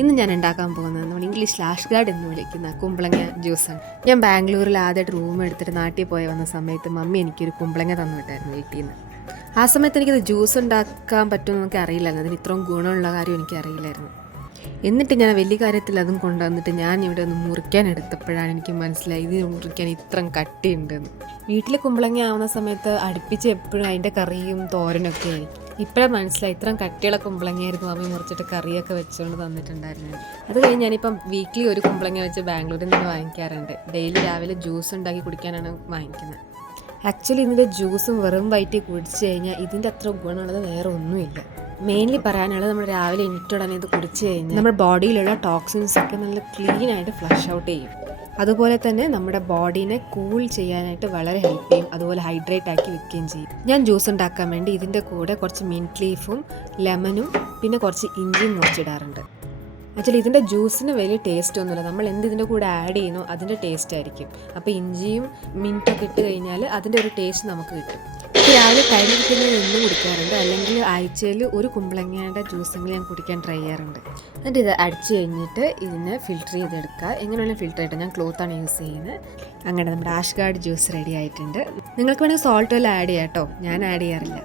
ഇന്ന് ഞാൻ ഉണ്ടാക്കാൻ പോകുന്നത് നമ്മൾ ഇംഗ്ലീഷിൽ ആഷ് ഗാർഡ് എന്ന് വിളിക്കുന്ന കുമ്പളങ്ങ ജ്യൂസാണ്. ഞാൻ ബാംഗ്ലൂരിൽ ആദ്യമായിട്ട് റൂം എടുത്തിട്ട് നാട്ടിൽ പോയി വന്ന സമയത്ത് മമ്മി എനിക്കൊരു കുമ്പളങ്ങ തന്നു വിട്ടായിരുന്നു വീട്ടിൽ നിന്ന്. ആ സമയത്ത് എനിക്കത് ജ്യൂസ് ഉണ്ടാക്കാൻ പറ്റുമെന്ന് എനിക്ക് അറിയില്ലായിരുന്നു. അതിന് ഇത്രയും ഗുണമുള്ള കാര്യം എനിക്ക് അറിയില്ലായിരുന്നു. എന്നിട്ട് ഞാൻ വലിയ കാര്യത്തിൽ അതും കൊണ്ടുവന്നിട്ട് ഞാൻ ഇവിടെ ഒന്ന് മുറിക്കാൻ എടുത്തപ്പോഴാണ് എനിക്ക് മനസ്സിലായി ഇത് മുറിക്കാൻ ഇത്രയും കട്ടിയുണ്ടെന്ന്. വീട്ടിൽ കുമ്പളങ്ങ ആവുന്ന സമയത്ത് അടുപ്പിച്ച് എപ്പോഴും അതിൻ്റെ കറിയും തോരനൊക്കെ ആയിരിക്കും. ഇപ്പോഴാണ് മനസ്സിലായി ഇത്രയും കട്ടിയുള്ള കുമ്പളങ്ങയായിരുന്നു മമ്മി മുറിച്ചിട്ട് കറിയൊക്കെ വെച്ചുകൊണ്ട് തന്നിട്ടുണ്ടായിരുന്നു. അത് കഴിഞ്ഞ് ഞാനിപ്പം വീക്കിലി ഒരു കുമ്പളങ്ങ വെച്ച് ബാംഗ്ലൂരിൽ നിന്ന് വാങ്ങിക്കാറുണ്ട്. ഡെയിലി രാവിലെ ജ്യൂസ് ഉണ്ടാക്കി കുടിക്കാനാണ് വാങ്ങിക്കുന്നത്. ആക്ച്വലി ഇതിൻ്റെ ജ്യൂസും വെറും വയറ്റിൽ കുടിച്ച് കഴിഞ്ഞാൽ ഇതിൻ്റെ അത്ര ഗുണമുള്ളത് വേറെ ഒന്നുമില്ല. മെയിൻലി പറയാനുള്ളത് നമ്മൾ രാവിലെ എണീറ്റുടനെ ഇത് കുടിച്ച് കഴിഞ്ഞാൽ നമ്മുടെ ബോഡിയിലുള്ള ടോക്സിൻസ് ഒക്കെ നല്ല ക്ലീൻ ആയിട്ട് ഫ്ലഷ് ഔട്ട് ചെയ്യും. അതുപോലെ തന്നെ നമ്മുടെ ബോഡീനെ കൂൾ ചെയ്യാനായിട്ട് വളരെ ഹെൽപ്പ് ചെയ്യും. അതുപോലെ ഹൈഡ്രേറ്റ് ആക്കി വെക്കുകയും ചെയ്യും. ഞാൻ ജ്യൂസ് ഉണ്ടാക്കാൻ വേണ്ടി ഇതിൻ്റെ കൂടെ കുറച്ച് മിൻറ്റ് ലീഫും ലെമനും പിന്നെ കുറച്ച് ഇഞ്ചിയും മുറിച്ചിടാറുണ്ട്. ആക്ച്വലി ഇതിൻ്റെ ജ്യൂസിന് വലിയ ടേസ്റ്റ് ഒന്നുമില്ല. നമ്മൾ എന്ത് ഇതിൻ്റെ കൂടെ ആഡ് ചെയ്യുന്നോ അതിൻ്റെ ടേസ്റ്റ് ആയിരിക്കും. അപ്പോൾ ഇഞ്ചിയും മിൻറ്റൊക്കെ ഇട്ട് കഴിഞ്ഞാൽ അതിൻ്റെ ഒരു ടേസ്റ്റ് നമുക്ക് കിട്ടും. രാവിലെ ടൈം കിട്ടുന്നത് എന്നും കുടിക്കാറുണ്ട്. അല്ലെങ്കിൽ ആഴ്ചയിൽ ഒരു കുമ്പളങ്ങയുടെ ജ്യൂസെങ്കിലും ഞാൻ കുടിക്കാൻ ട്രൈ ചെയ്യാറുണ്ട്. എന്നിട്ട് ഇത് അടിച്ച് കഴിഞ്ഞിട്ട് ഇതിനെ ഫിൽറ്റർ ചെയ്തെടുക്കുക. എങ്ങനെയാണ് ഫിൽറ്റർ ചെയ്തിട്ട് ഞാൻ ക്ലോത്താണ് യൂസ് ചെയ്യുന്നത്. അങ്ങനെ നമ്മുടെ ആഷ് ഗാർഡ് ജ്യൂസ് റെഡി ആയിട്ടുണ്ട്. നിങ്ങൾക്ക് വേണമെങ്കിൽ സോൾട്ട് വല്ല ആഡ് ചെയ്യാം കേട്ടോ, ഞാൻ ആഡ് ചെയ്യാറില്ല.